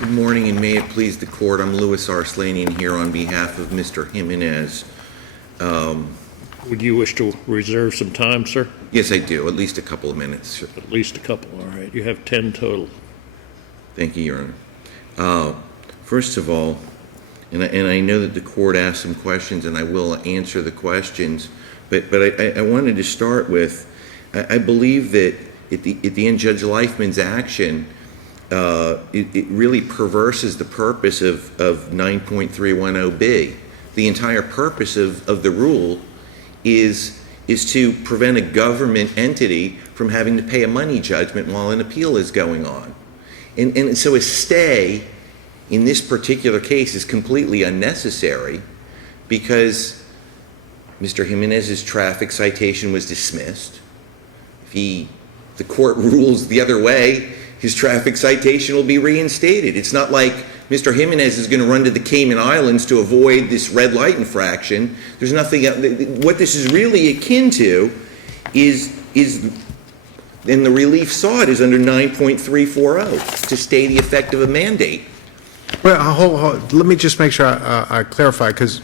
Good morning, and may it please the court. I'm Louis Arslanian here on behalf of Mr. Jimenez. Would you wish to reserve some time, sir? Yes, I do. At least a couple of minutes. At least a couple, all right. You have 10 total. Thank you, Your Honor. First of all, and I know that the court asked some questions, and I will answer the questions, but I wanted to start with, I believe that at the end, Judge Leifman's action, it really perverses the purpose of 9.310B. The entire purpose of the rule is to prevent a government entity from having to pay a money judgment while an appeal is going on. And so a stay in this particular case is completely unnecessary because Mr. Jimenez's traffic citation was dismissed. If the court rules the other way, his traffic citation will be reinstated. It's not like Mr. Jimenez is going to run to the Cayman Islands to avoid this red light infraction. There's nothing. What this is really akin to is, and the relief sought is under 9.340 to stay the effect of a mandate. Well, let me just make sure I clarify, because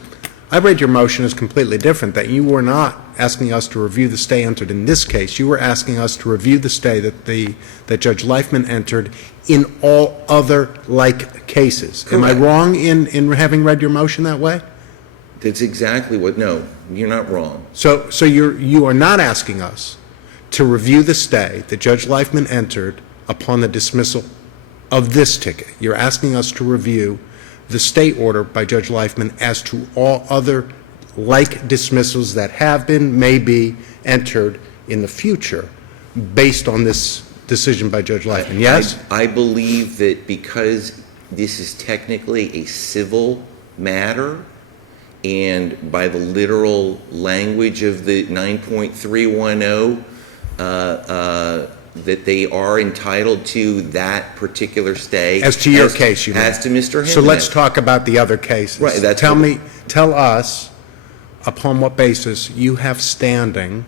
I read your motion as completely different, that you were not asking us to review the stay entered in this case. You were asking us to review the stay that Judge Leifman entered in all other like cases. Correct. Am I wrong in having read your motion that way? That's exactly what. No, you're not wrong. So you are not asking us to review the stay that Judge Leifman entered upon the dismissal of this ticket. You're asking us to review the stay order by Judge Leifman as to all other like dismissals that have been, may be, entered in the future based on this decision by Judge Leifman. Yes? I believe that because this is technically a civil matter, and by the literal language of the 9.310, that they are entitled to that particular stay. As to your case, you mean? As to Mr. Jimenez. So let's talk about the other cases. Right. Tell us upon what basis you have standing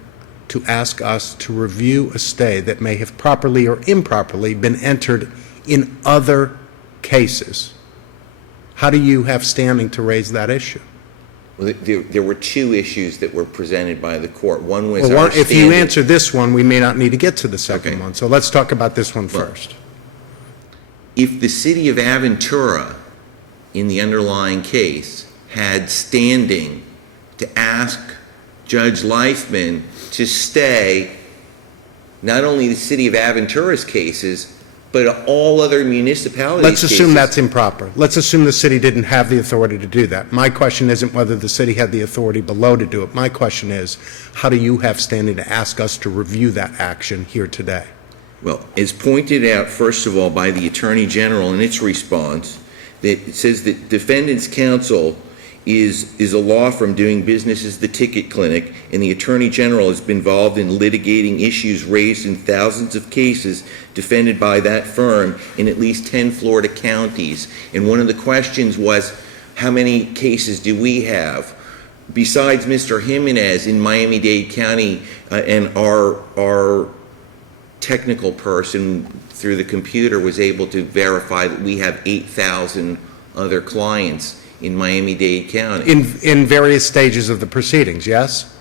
to ask us to review a stay that may have properly or improperly been entered in other cases. How do you have standing to raise that issue? Well, there were two issues that were presented by the court. One was our if you answer this one, we may not need to get to the second one. So let's talk about this one first. If the city of Aventura, in the underlying case, had standing to ask Judge Leifman to stay not only the city of Aventura's cases, but all other municipalities' Let's assume that's improper. Let's assume the city didn't have the authority to do that. My question isn't whether the city had the authority below to do it. My question is, how do you have standing to ask us to review that action here today? Well, as pointed out, first of all, by the Attorney General in its response, that it says that defendant's counsel is a law firm doing business as the ticket clinic, and the Attorney General has been involved in litigating issues raised in thousands of cases defended by that firm in at least 10 Florida counties. And one of the questions was, how many cases do we have? Besides Mr. Jimenez in Miami-Dade County, and our technical person through the computer was able to verify that we have 8,000 other clients in Miami-Dade County. In various stages of the proceedings, yes?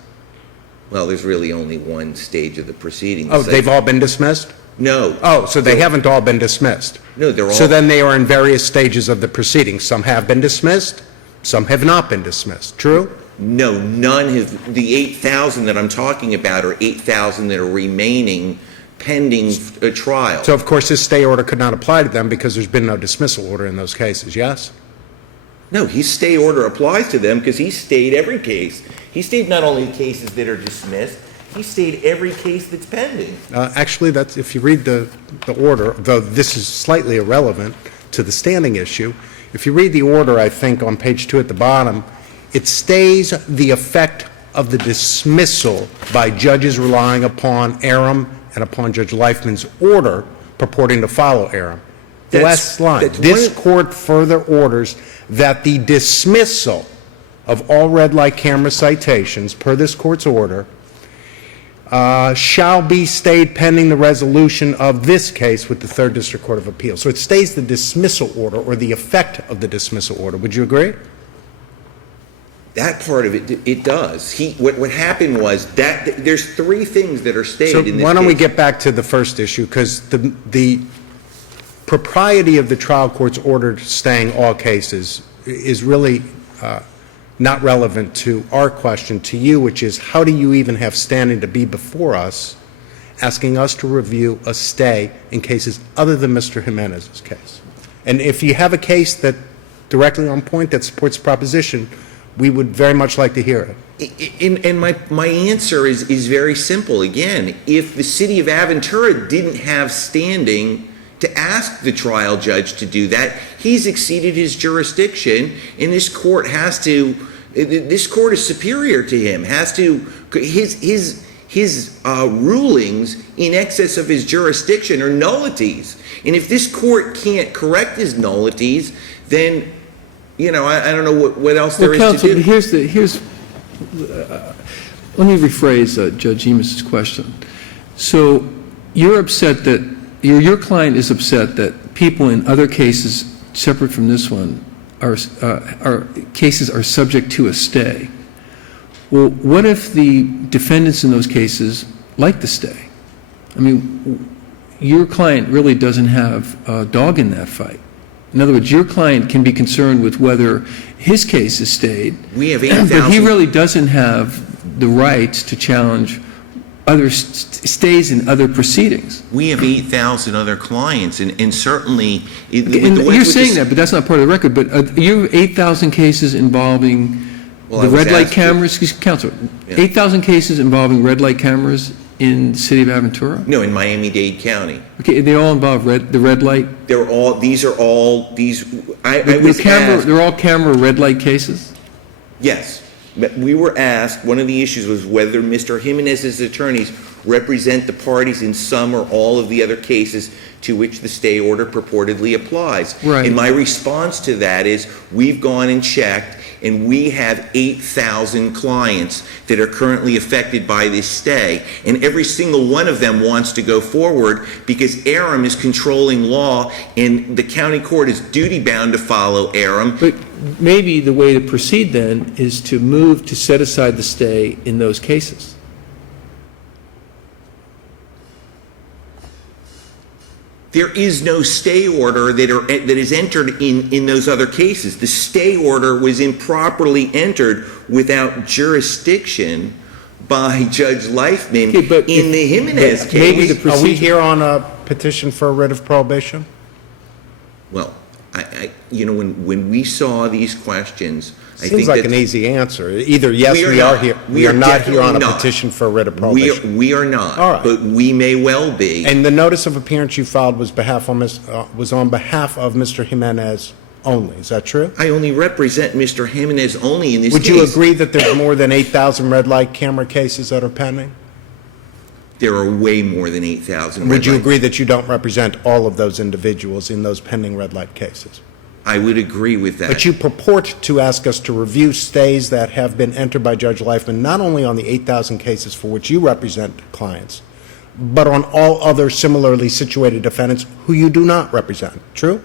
Well, there's really only one stage of the proceedings. Oh, they've all been dismissed? No. Oh, so they haven't all been dismissed? No, they're all. So then they are in various stages of the proceedings. Some have been dismissed, some have not been dismissed. True? No, none have. The 8,000 that I'm talking about are 8,000 that are remaining pending a trial. So, of course, this stay order could not apply to them because there's been no dismissal order in those cases, yes? No, his stay order applies to them because he stayed every case. He stayed not only the cases that are dismissed, he stayed every case that's pending. Actually, that's, if you read the order, though this is slightly irrelevant to the standing issue, if you read the order, I think on page 2 at the bottom, it stays the effect of the dismissal by judges relying upon Aram and upon Judge Leifman's order purporting to follow Aram. The last line. This court further orders that the dismissal of all red light camera citations per this court's order shall be stayed pending the resolution of this case with the Third District Court of Appeals. So it stays the dismissal order or the effect of the dismissal order. Would you agree? That part of it does. What happened was that there's three things that are stated So in this case. why don't we get back to the first issue, because the propriety of the trial court's order staying all cases is really not relevant to our question to you, which is how do you even have standing to be before us asking us to review a stay in cases other than Mr. Jimenez's case? And if you have a case that directly on point that supports the proposition, we would very much like to hear it. And my answer is very simple. Again, if the city of Aventura didn't have standing to ask the trial judge to do that, he's exceeded his jurisdiction, and this court is superior to him, his rulings in excess of his jurisdiction are nullities. And if this court can't correct his nullities, then I don't know what else there is to do. Let me rephrase Judge Jimenez's question. So you're upset that your client is upset that people in other cases separate from this one cases are subject to a stay. Well, what if the defendants in those cases like the stay? I mean, your client really doesn't have a dog in that fight. In other words, your client can be concerned with whether his case is stayed, We have 8,000. but he really doesn't have the right to challenge other stays in other proceedings. We have 8,000 other clients, and certainly... And you're saying that, but that's not part of the record. But you have 8,000 cases involving Well, the I was red light asked cameras. Counselor, Yeah. 8,000 cases involving red light cameras in the city of Aventura? No, in Miami-Dade County. Okay, they all involve the red light? I was asked... They're all camera red light cases? Yes. But we were asked, one of the issues was whether Mr. Jimenez's attorneys represent the parties in some or all of the other cases to which the stay order purportedly applies. Right. And my response to that is, we've gone and checked, and we have 8,000 clients that are currently affected by this stay, and every single one of them wants to go forward because Aram is controlling law, and the county court is duty-bound to follow Aram. But maybe the way to proceed then is to move to set aside the stay in those cases. There is no stay order that is entered in those other cases. The stay order was improperly entered without jurisdiction by Judge Leifman Okay, but in the Jimenez but maybe case. the Are we procedure- here on a petition for a writ of prohibition? Well, when we saw these questions, I think Seems like that an easy answer. Either yes, We are we are not. here. We We are are not here on a definitely not. petition for a writ of prohibition. we are not, All right. but we may well be. And the notice of appearance you filed was on behalf of Mr. Jimenez only. Is that true? I only represent Mr. Jimenez only in this Would case. you agree that there's more than 8,000 red light camera cases that are pending? There are way more than 8,000. Would you red light- agree that you don't represent all of those individuals in those pending red light cases? I would agree with that. But you purport to ask us to review stays that have been entered by Judge Leifman, not only on the 8,000 cases for which you represent clients, but on all other similarly situated defendants who you do not represent. True?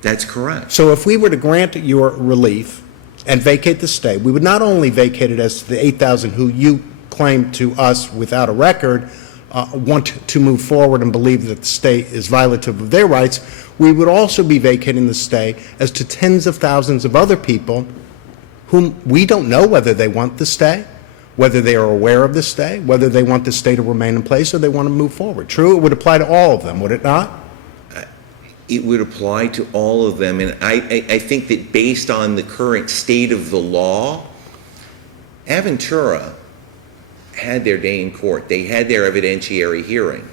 That's correct. So if we were to grant your relief and vacate the stay, we would not only vacate it as to the 8,000 who you claim to us without a record want to move forward and believe that the stay is violative of their rights, we would also be vacating the stay as to tens of thousands of other people whom we don't know whether they want the stay, whether they are aware of the stay, whether they want the stay to remain in place or they want to move forward. True? It would apply to all of them, would it not? It would apply to all of them, and I think that based on the current state of the law, Aventura had their day in court. They had their evidentiary hearing.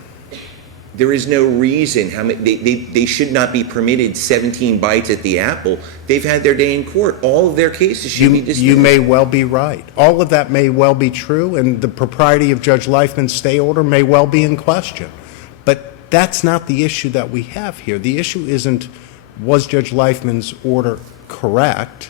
There is no reason they should not be permitted 17 bites at the apple. They've had their day in court. All of their cases should be dismissed. You may well be right. All of that may well be true, and the propriety of Judge Leifman's stay order may well be in question. But that's not the issue that we have here. The issue isn't, was Judge Leifman's order correct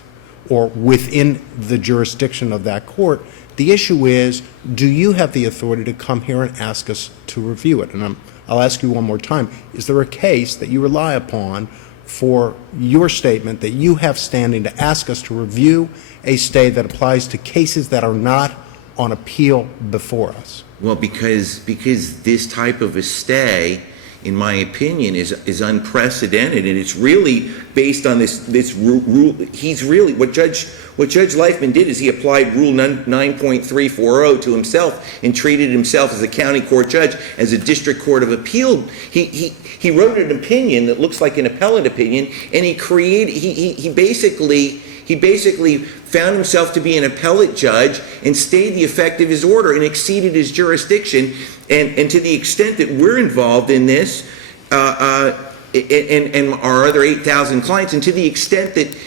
or within the jurisdiction of that court? The issue is, do you have the authority to come here and ask us to review it? And I'll ask you one more time. Is there a case that you rely upon for your statement that you have standing to ask us to review a stay that applies to cases that are not on appeal before us? Well, because this type of a stay, in my opinion, is unprecedented, and it's really based on this rule. He's really what Judge Leifman did is he applied Rule 9.340 to himself and treated himself as a county court judge, as a district court of appeal. He wrote an opinion that looks like an appellate opinion, and he basically found himself to be an appellate judge and stayed the effect of his order and exceeded his jurisdiction. And to the extent that we're involved in this, and our other 8,000 clients, and to the extent that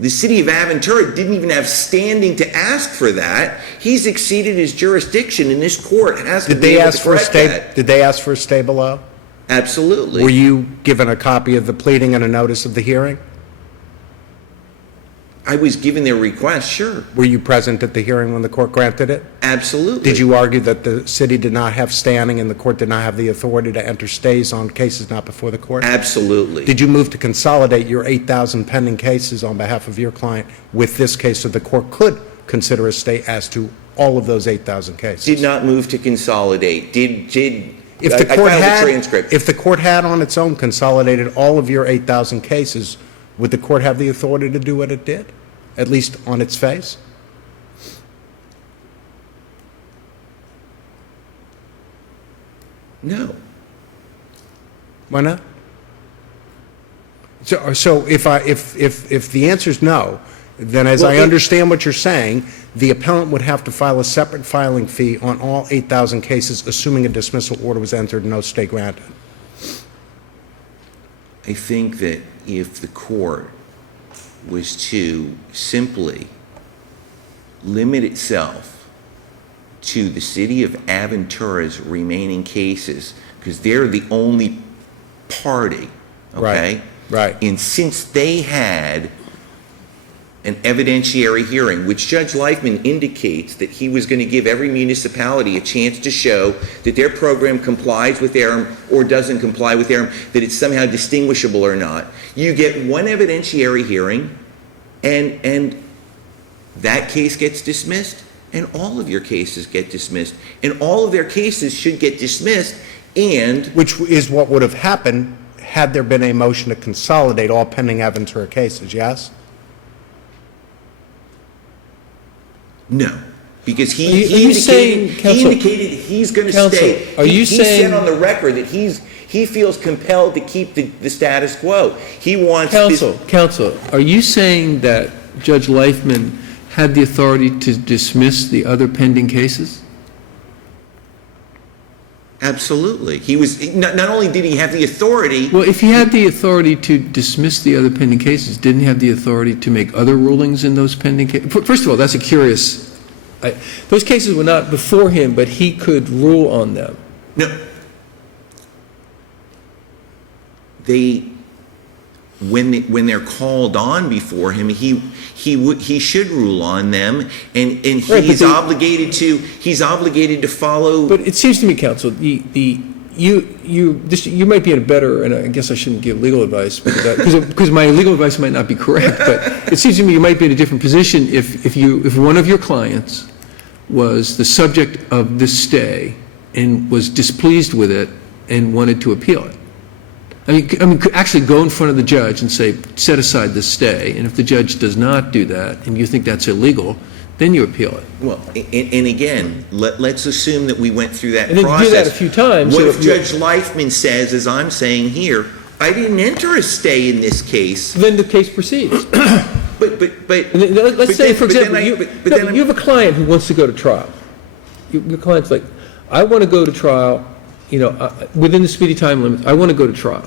the city of Aventura didn't even have standing to ask for that, he's exceeded his jurisdiction, and this court has to be able to correct that. Did they ask for a stay below? Absolutely. Were you given a copy of the pleading and a notice of the hearing? I was given their request, sure. Were you present at the hearing when the court granted it? Absolutely. Did you argue that the city did not have standing and the court did not have the authority to enter stays on cases not before the court? Absolutely. Did you move to consolidate your 8,000 pending cases on behalf of your client with this case so the court could consider a stay as to all of those 8,000 cases? Did not move to consolidate. If the I court filed had, a transcript. if the court had on its own consolidated all of your 8,000 cases, would the court have the authority to do what it did, at least on its face? No. Why not? So if the answer is no, then as I understand what you're saying, the appellant would have to file a separate filing fee on all 8,000 cases, assuming a dismissal order was entered and no stay granted. I think that if the court was to simply limit itself to the city of Aventura's remaining cases, because they're the only party, okay? Right. And since they had an evidentiary hearing, which Judge Leifman indicates that he was going to give every municipality a chance to show that their program complies with ARM or doesn't comply with ARM, that it's somehow distinguishable or not. You get one evidentiary hearing, and that case gets dismissed, and all of your cases get dismissed, and all of their cases should get dismissed, and... Which is what would have happened had there been a motion to consolidate all pending Aventura cases, yes? Are No, because you he indicated Counsel, he's going to Counsel, stay. are you he saying- said on the record that he feels compelled to keep the status quo. He wants Counsel, are you saying that Judge Leifman had the authority to dismiss the other pending cases? Absolutely. He was not only did he have the authority. Well, if he had the authority to dismiss the other pending cases, didn't he have the authority to make other rulings in those pending cases? First of all, that's a curious... those cases were not before him, but he could rule on them. No. When they're called on before him, he should rule on them, and he's obligated to follow. But it seems to me, Counsel, you might be in a better, and I guess I shouldn't give legal advice because my legal advice might not be correct, but it seems to me you might be in a different position if one of your clients was the subject of this stay and was displeased with it and wanted to appeal it. I mean, actually go in front of the judge and say, set aside this stay, and if the judge does not do that and you think that's illegal, then you appeal it. Well, and again, let's assume that we went through that process. And process. You do that a few times. What if Judge Leifman says, as I'm saying here, I didn't enter a stay in this case? Then the case proceeds. But let's say, for example, you have a client who wants to go to trial. Your client's like, I want to go to trial, within the speedy time limit, I want to go to trial.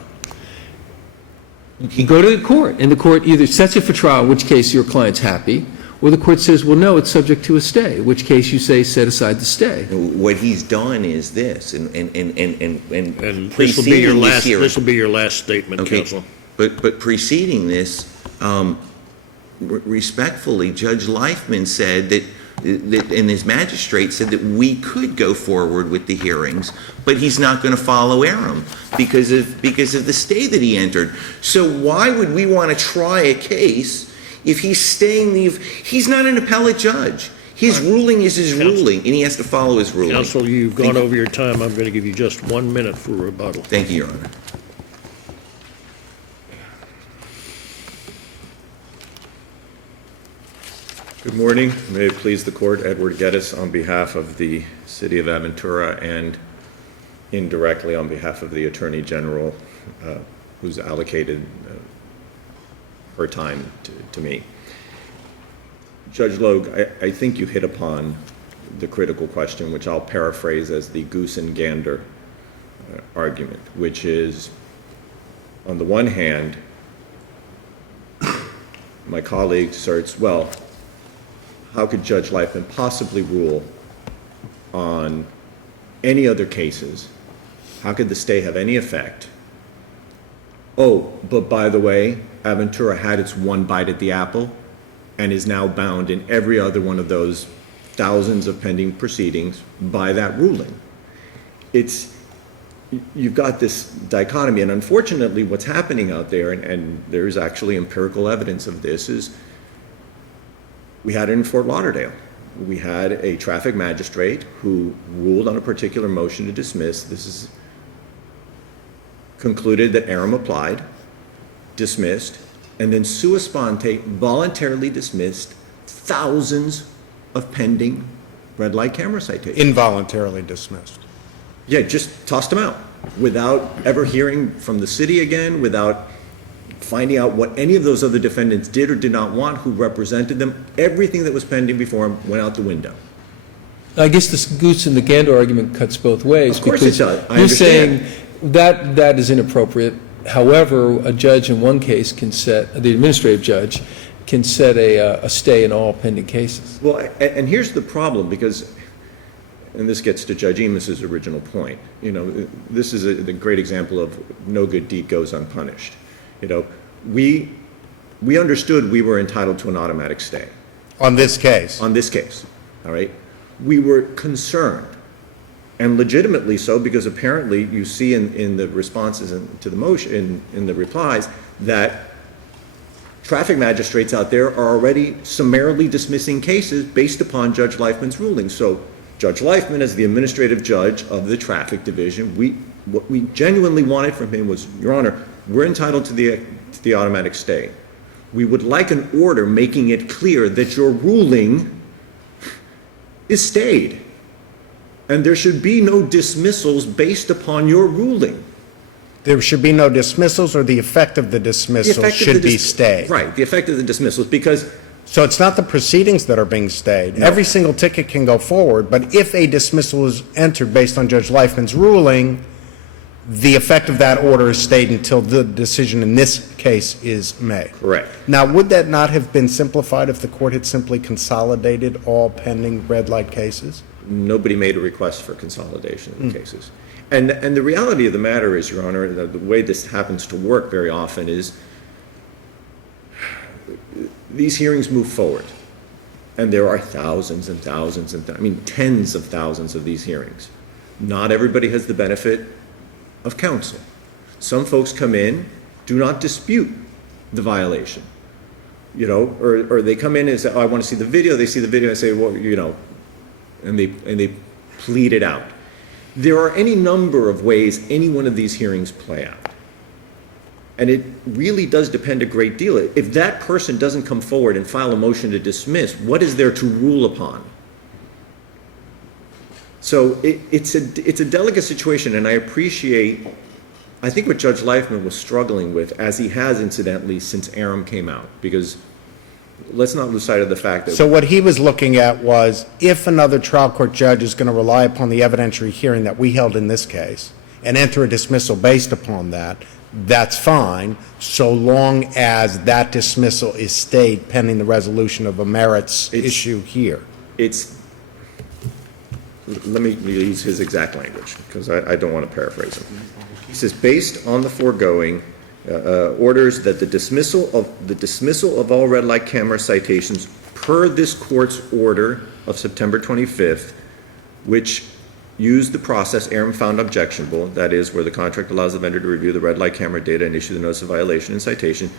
You go to the court, and the court either sets it for trial, in which case your client's happy, or the court says, well, no, it's subject to a stay, in which case you say, set aside the stay. What he's done is this, and this will be your last statement, okay. Counsel. But preceding this, respectfully, Judge Leifman said that and his magistrate said that we could go forward with the hearings, but he's not going to follow Aram because of the stay that he entered. So why would we want to try a case if he's staying he's not an appellate judge. His ruling is his ruling, and he has to follow his ruling. Counsel, you've gone over your time. I'm going to give you just 1 minute for rebuttal. Thank you, Your Honor. Good morning. May it please the court, Edward Geddes on behalf of the City of Aventura and indirectly on behalf of the Attorney General, who's allocated her time to me. Judge Logue, I think you hit upon the critical question, which I'll paraphrase as the goose and gander argument, which is, on the one hand, my colleague asserts, well, how could Judge Leifman possibly rule on any other cases? How could the stay have any effect? Oh, but by the way, Aventura had its one bite at the apple and is now bound in every other one of those thousands of pending proceedings by that ruling. You've got this dichotomy, and unfortunately what's happening out there, and there's actually empirical evidence of this, is we had it in Fort Lauderdale. We had a traffic magistrate who ruled on a particular motion to dismiss. This is concluded that Aram applied, dismissed, and then sua sponte voluntarily dismissed thousands of pending red light camera citations. Involuntarily dismissed. Yeah, just tossed them out without ever hearing from the city again, without finding out what any of those other defendants did or did not want, who represented them. Everything that was pending before him went out the window. I guess this goose and the gander argument cuts both ways. Of course it does. I You're understand. saying that is inappropriate. However, a judge in one case can set, the administrative judge, can set a stay in all pending cases. Well, and here's the problem, because, and this gets to Judge Emus's original point, this is a great example of no good deed goes unpunished. We understood we were entitled to an automatic stay. On this case. On this case, all right? We were concerned, and legitimately so, because apparently you see in the responses to the motion, in the replies, that traffic magistrates out there are already summarily dismissing cases based upon Judge Leifman's ruling. So Judge Leifman, as the administrative judge of the traffic division, what we genuinely wanted from him was, Your Honor, we're entitled to the automatic stay. We would like an order making it clear that your ruling is stayed, and there should be no dismissals based upon your ruling. There should be no dismissals, or the effect of the dismissal should be stayed. Right, the effect of the dismissals, because So it's not the proceedings that are being stayed. No. Every single ticket can go forward, but if a dismissal is entered based on Judge Leifman's ruling, the effect of that order is stayed until the decision in this case is made. correct. Now, would that not have been simplified if the court had simply consolidated all pending red light cases? Nobody made a request for consolidation of the cases. And the reality of the matter is, Your Honor, the way this happens to work very often is these hearings move forward. And there are thousands and thousands and tens of thousands of these hearings. Not everybody has the benefit of counsel. Some folks come in, do not dispute the violation, or they come in and say, oh, I want to see the video. They see the video and say, well, and they plead it out. There are any number of ways any one of these hearings play out. And it really does depend a great deal. If that person doesn't come forward and file a motion to dismiss, what is there to rule upon? So it's a delicate situation, and I think what Judge Leifman was struggling with, as he has incidentally since Aram came out, because let's not lose sight of the fact that... So what he was looking at was, if another trial court judge is going to rely upon the evidentiary hearing that we held in this case and enter a dismissal based upon that, that's fine, so long as that dismissal is stayed pending the resolution of a merits issue here. Let me use his exact language, because I don't want to paraphrase him. He says, based on the foregoing, orders that the dismissal of all red light camera citations per this court's order of September 25th, which used the process Aram found objectionable, that is, where the contract allows the vendor to review the red light camera data and issue the notice of violation and citation,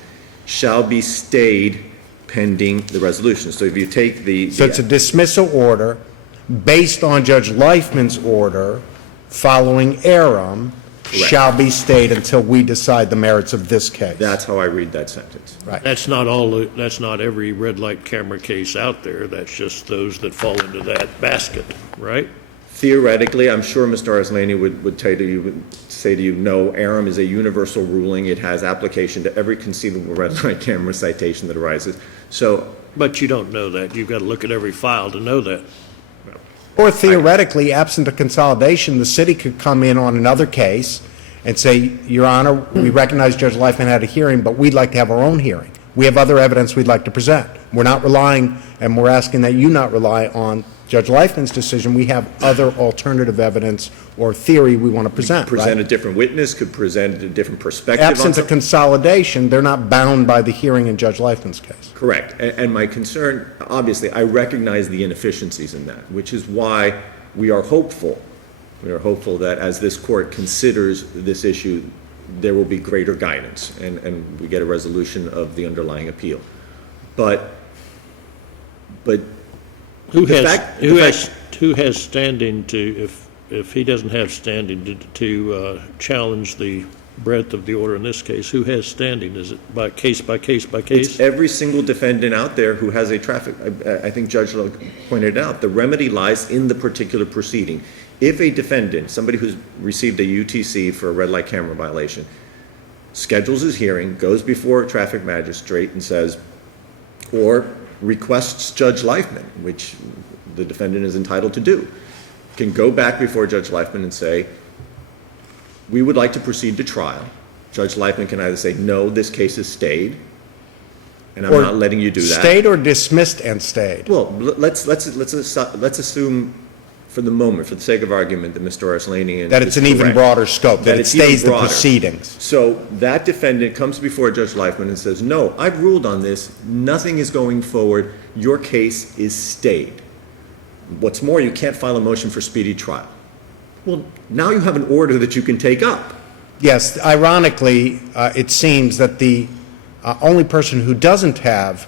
shall be stayed pending the resolution. So if you take So it's a dismissal order based on Judge Leifman's order following Aram shall be stayed until we decide the merits of this case. That's how I read that sentence. Right. That's not every red light camera case out there. That's just those that fall into that basket, right? Theoretically, I'm sure Mr. Arslani would say to you, no, Aram is a universal ruling. It has application to every conceivable red light camera citation that arises. So, But you don't know that. You've got to look at every file to know that. Or theoretically, absent a consolidation, the city could come in on another case and say, Your Honor, we recognize Judge Leifman had a hearing, but we'd like to have our own hearing. We have other evidence we'd like to present. We're not relying, and we're asking that you not rely on Judge Leifman's decision. We have other alternative evidence or theory we want to present, present right? a different witness, could present a different perspective. Absent a consolidation, they're not bound by the hearing in Judge Leifman's case. Correct. And my concern, obviously, I recognize the inefficiencies in that, which is why we are hopeful. We are hopeful that as this court considers this issue, there will be greater guidance and we get a resolution of the underlying appeal. But Who The has who has standing to, if he doesn't have standing to challenge the breadth of the order in this case, who has standing? Is it by case by case by case? it's every single defendant out there who has a traffic, I think Judge Lowe pointed out, the remedy lies in the particular proceeding. If a defendant, somebody who's received a UTC for a red light camera violation, schedules his hearing, goes before a traffic magistrate and says, or requests Judge Leifman, which the defendant is entitled to do, can go back before Judge Leifman and say, we would like to proceed to trial. Judge Leifman can either say, no, this case is stayed, and I'm Or not letting you do that. Stayed or dismissed and stayed? Well, let's assume for the moment, for the sake of argument, that Mr. Arslanian That it's is an even correct. broader scope, that it it's even stays the broader. proceedings. So that defendant comes before Judge Leifman and says, no, I've ruled on this, nothing is going forward, your case is stayed. What's more, you can't file a motion for speedy trial. Well, now you have an order that you can take up. Yes, ironically, it seems that the only person who doesn't have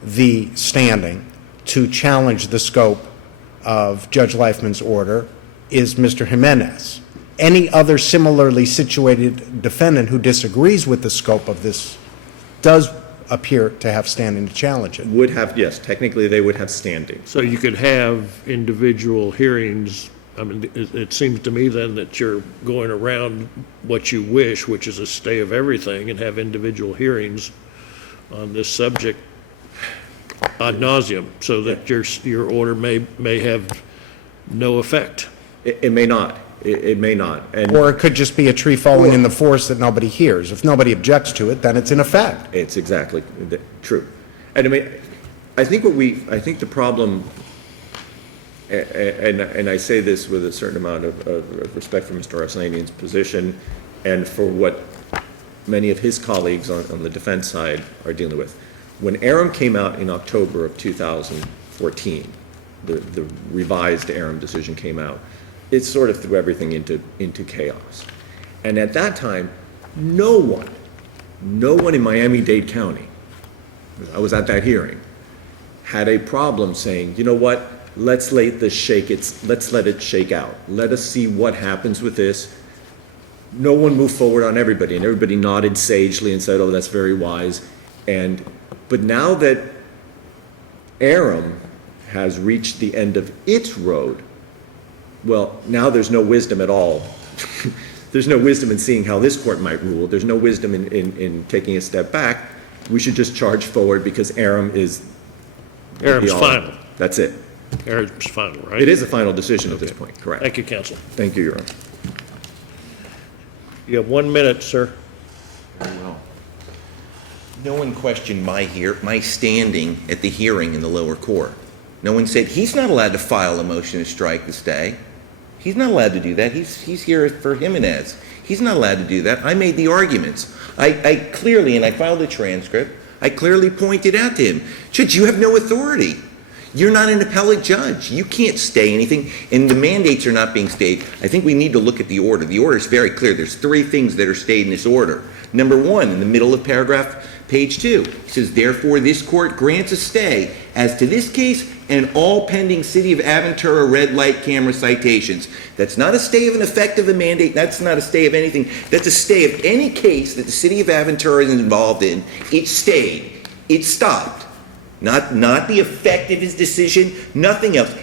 the standing to challenge the scope of Judge Leifman's order is Mr. Jimenez. Any other similarly situated defendant who disagrees with the scope of this does appear to have standing to challenge it. Would have, yes, technically they would have standing. So you could have individual hearings. I mean, it seems to me then that you're going around what you wish, which is a stay of everything, and have individual hearings on this subject ad nauseum, so that your order may have no effect. It may not. It may not. And Or it could just be a tree falling in the forest that nobody hears. If nobody objects to it, then it's in effect. it's exactly true. And I mean, I think the problem, and I say this with a certain amount of respect for Mr. Arslanian's position and for what many of his colleagues on the defense side are dealing with. When Aram came out in October of 2014, the revised Aram decision came out, it sort of threw everything into chaos. And at that time, no one in Miami-Dade County, I was at that hearing, had a problem saying, you know what, let's let it shake out. Let us see what happens with this. No one moved forward on everybody, and everybody nodded sagely and said, oh, that's very wise. But now that Aram has reached the end of its road, well, now there's no wisdom at all. There's no wisdom in seeing how this court might rule. There's no wisdom in taking a step back. We should just charge forward because Aram is Aram's final. That's it. Aram's final, right? It is a final decision at this point, correct? Thank you, counsel. Thank you, Your Honor. You have 1 minute, sir. Very well. No one questioned my standing at the hearing in the lower court. No one said, he's not allowed to file a motion to strike the stay. He's not allowed to do that. He's here for Jimenez. He's not allowed to do that. I made the arguments. I clearly, and I filed a transcript, I clearly pointed out to him, Judge, you have no authority. You're not an appellate judge. You can't stay anything, and the mandates are not being stayed. I think we need to look at the order. The order is very clear. There's 3 things that are stayed in this order. Number 1, in the middle of paragraph page 2, it says, therefore, this court grants a stay as to this case and all pending City of Aventura red light camera citations. That's not a stay of an effect of a mandate. That's not a stay of anything. That's a stay of any case that the City of Aventura is involved in. It stayed. It stopped. Not the effect of his decision, nothing else.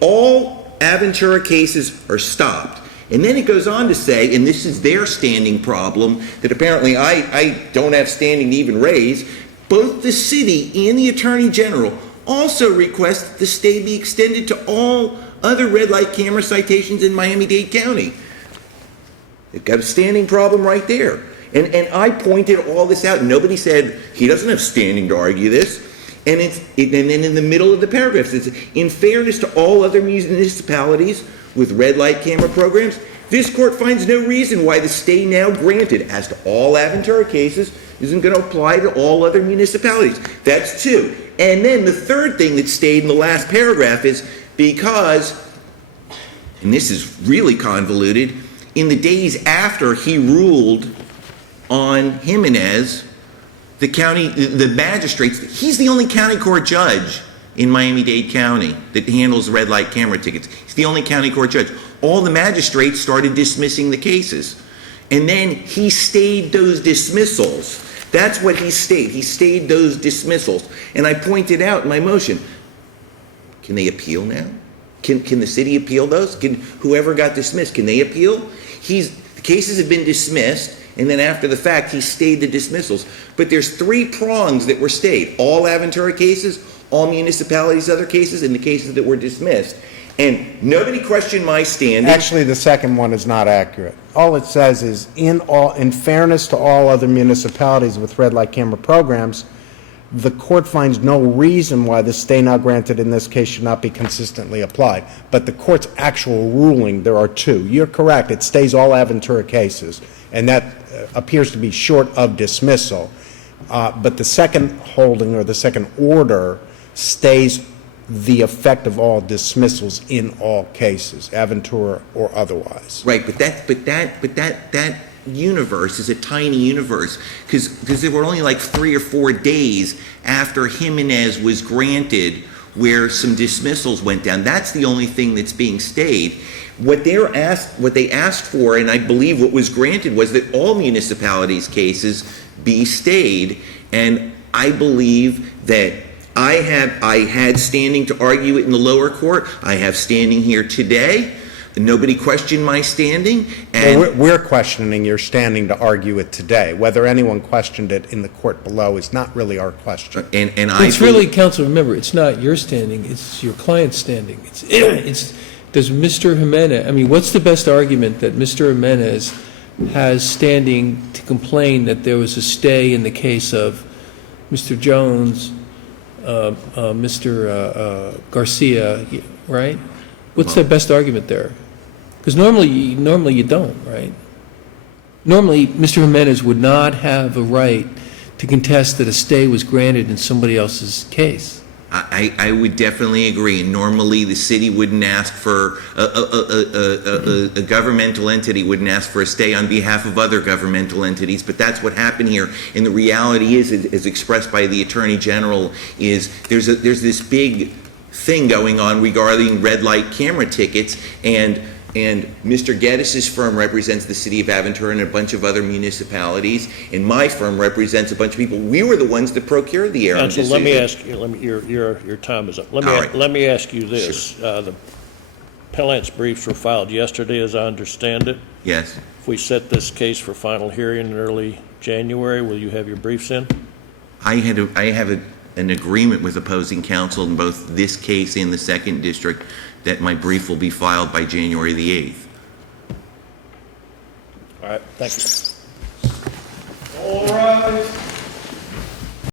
All Aventura cases are stopped. And then it goes on to say, and this is their standing problem, that apparently I don't have standing to even raise, both the city and the Attorney General also request that the stay be extended to all other red light camera citations in Miami-Dade County. They've got a standing problem right there. And I pointed all this out. Nobody said he doesn't have standing to argue this. And then in the middle of the paragraph, it says, in fairness to all other municipalities with red light camera programs, this court finds no reason why the stay now granted as to all Aventura cases isn't going to apply to all other municipalities. That's 2. And then the third thing that stayed in the last paragraph is because, and this is really convoluted, in the days after he ruled on Jimenez, the magistrates, he's the only county court judge in Miami-Dade County that handles red light camera tickets. He's the only county court judge. All the magistrates started dismissing the cases. And then he stayed those dismissals. That's what he stayed. He stayed those dismissals. And I pointed out in my motion, can they appeal now? Can the city appeal those? Can whoever got dismissed, can they appeal? The cases have been dismissed, and then after the fact, he stayed the dismissals. But there's 3 prongs that were stayed. All Aventura cases, all municipalities' other cases, and the cases that were dismissed. And nobody questioned my standing. Actually, the second one is not accurate. All it says is, in fairness to all other municipalities with red light camera programs, the court finds no reason why the stay now granted in this case should not be consistently applied. But the court's actual ruling, there are 2. You're correct. It stays all Aventura cases, and that appears to be short of dismissal. But the second holding, or the second order, stays the effect of all dismissals in all cases, Aventura or otherwise. Right, but that universe is a tiny universe, because there were only like 3 or 4 days after Jimenez was granted where some dismissals went down. That's the only thing that's being stayed. What they asked for, and I believe what was granted, was that all municipalities' cases be stayed. And I believe that I had standing to argue it in the lower court. I have standing here today. Nobody questioned my standing. And well, we're questioning your standing to argue it today. Whether anyone questioned it in the court below is not really our question. It's really, counsel, remember, it's not your standing, it's your client's standing. Does Mr. Jimenez, what's the best argument that Mr. Jimenez has standing to complain that there was a stay in the case of Mr. Jones, Mr. Garcia, right? What's the best argument there? Because normally you don't, right? Normally, Mr. Jimenez would not have a right to contest that a stay was granted in somebody else's case. I would definitely agree. And normally, the city wouldn't ask for a governmental entity wouldn't ask for a stay on behalf of other governmental entities. But that's what happened here. And the reality is, as expressed by the Attorney General, is there's this big thing going on regarding red light camera tickets, and Mr. Geddes' firm represents the city of Aventura and a bunch of other municipalities, and my firm represents a bunch of people. We were the ones that procured the error decision. Let me ask you, your time is up. Let me ask you this. Sure. The appellant's briefs were filed yesterday, as I understand it. Yes. If we set this case for final hearing in early January, will you have your briefs in? I have an agreement with opposing counsel in both this case and the second district that my brief will be filed by January the 8th. All right, thank you. All right.